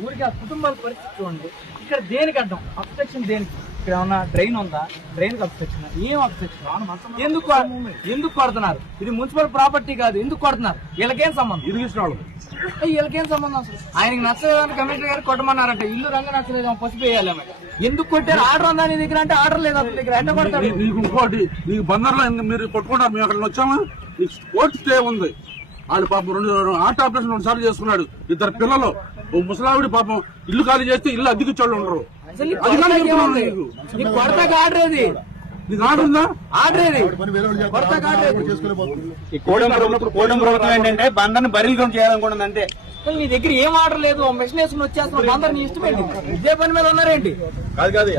ఊరికి ఆ కుటుంబాల పరిస్థితి చూడండి. ఇక్కడ దేనికి అడ్డం అబ్స్ట్రక్షన్ దేనికి? ఇక్కడ ఏమన్నా డ్రైన్ ఉందా? డ్రైన్ కి అబ్స్ట్రక్షన్ ఏం అబ్స్ట్రక్షన్? ఎందుకు కొడుతున్నారు? ఇది మున్సిపల్ ప్రాపర్టీ కాదు, ఎందుకు కొడుతున్నారు? వీళ్ళకేం సంబంధం? వీళ్ళకేం సంబంధం అసలు? ఆయనకి నచ్చలేదని కమిషనర్ గారు కొట్టమన్నారంట. ఇల్లు రంగ నచ్చలేదు, పసుపు వేయాలి. ఎందుకు కొట్టారు? ఆర్డర్ ఉందా నీ దగ్గర అంటే ఆర్డర్ లేదు అతని దగ్గర. ఎట్లా కొడతారు? ఇంకోటి మీకు బందర్లో మీరు కొట్టుకుంటారు. మేము అక్కడ వచ్చామా? కోర్టు స్టే ఉంది. వాళ్ళు పాపం 2 హార్ట్ ఆపరేషన్ 2 సార్లు చేసుకున్నాడు. 2 పిల్లలు. ఓ ముసలావిడి పాపం ఇల్లు ఖాళీ చేస్తే ఇల్లు అద్దెకిచ్చోళ్ళు ఉండరు. కొడతాకి ఆర్డర్ ఏది? నీకు ఆర్డర్ ఉందా? ఆర్డర్ ఏది? కోడం ప్రభుత్వం ఏంటంటే బంధాన్ని బరిలు చేయాలనుకుంటుంది అంతే. నీ దగ్గర ఏం ఆర్డర్ లేదు, మిషన్ వేసుకుని వచ్చేస్తున్నావు. బందర్ నీ ఇష్టమేంటి? ఇదే పని మీద ఉన్నారేంటి?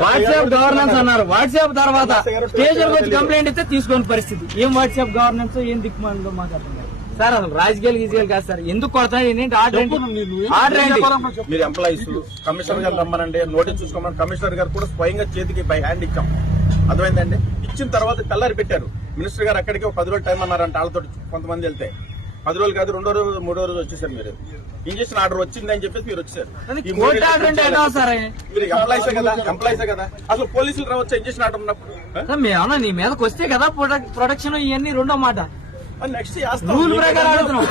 వాట్సాప్ గవర్నెన్స్ అన్నారు. వాట్సాప్ తర్వాత స్టేషన్ వచ్చి కంప్లైంట్ ఇస్తే తీసుకునే పరిస్థితి. ఏం వాట్సాప్ గవర్నెన్స్, ఏం దిక్కుమాలిందో మాకు అర్థం కాదు సార్. అసలు రాజకీయాలు గీజీలు కాదు సార్. ఎందుకు కొడతాయి? ఏంటి ఆర్డర్ ఏంటి? ఆర్డర్ ఏంటి? మీరు ఎంప్లాయీస్ కమిషనర్ గారు రమ్మనండి, నోటీస్ చూసుకోమని కమిషనర్ గారు కూడా స్వయంగా చేతికి బై హ్యాండ్ ఇచ్చాం. అర్థమైందండి. ఇచ్చిన తర్వాత తెల్లారి పెట్టారు. మినిస్టర్ గారు అక్కడికి 10 రోజులు టైం అన్నారంట. వాళ్ళతో కొంతమంది వెళ్తే 10 రోజులు కాదు, 2వ రోజు 3వ రోజు వచ్చేసారు. మీరు ఇంజక్షన్ ఆర్డర్ వచ్చిందని చెప్పేసి మీరు వచ్చారు. మీరు ఎంప్లాయీసే కదా. అసలు పోలీసులు రావచ్చు ఇంజక్షన్ ఆర్డర్ ఉన్నప్పుడు. మేమన్నా నీ మీదకి వస్తే కదా ప్రొటెక్షన్ ఇవన్నీ. రెండో మాట నెక్స్ట్ రూల్ ప్రకారం ఆడుతున్నాం.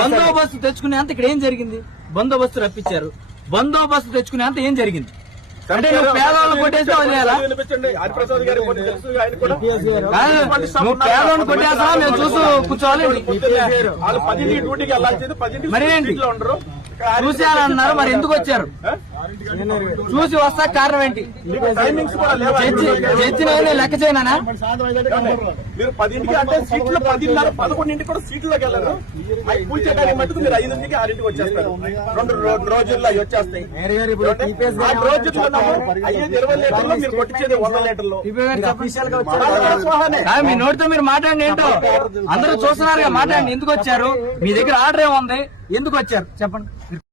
బందోబస్తు తెచ్చుకునే అంత ఇక్కడ ఏం జరిగింది? బందోబస్తు రప్పించారు. బందోబస్తు తెచ్చుకునే అంత ఏం జరిగింది? అంటే నువ్వు పేదవాళ్ళని కొట్టేస్తే వదిలేయాలా? నువ్వు పేదవాళ్ళని కొట్టేస్తావా? మేము చూస్తూ కూర్చోవాలి. మరి ఏంటి చూసేయాలన్నారు? మరి ఎందుకు వచ్చారు? చూసి వస్తా కారణం ఏంటి? చర్చిని లెక్క చేయనా? మీరు 10ంటికి అంటే సీట్లు 10:30, 11ంటికి కూడా సీట్లోకి వెళ్ళరు. పూజ చేయడానికి మటుకు మీరు 5ంటికి 6ంటికి వచ్చేస్తారు. 2 రోజుల్లో అవి వచ్చేస్తాయి. అయ్యేది 20 లీటర్లు, మీరు కొట్టించేది 100 లీటర్లు. మీ నోటితో మీరు మాట్లాడండి. ఏంటో అందరూ చూస్తున్నారు. మాట్లాడండి. ఎందుకు వచ్చారు? మీ దగ్గర ఆర్డర్ ఏముంది? ఎందుకు వచ్చారు చెప్పండి.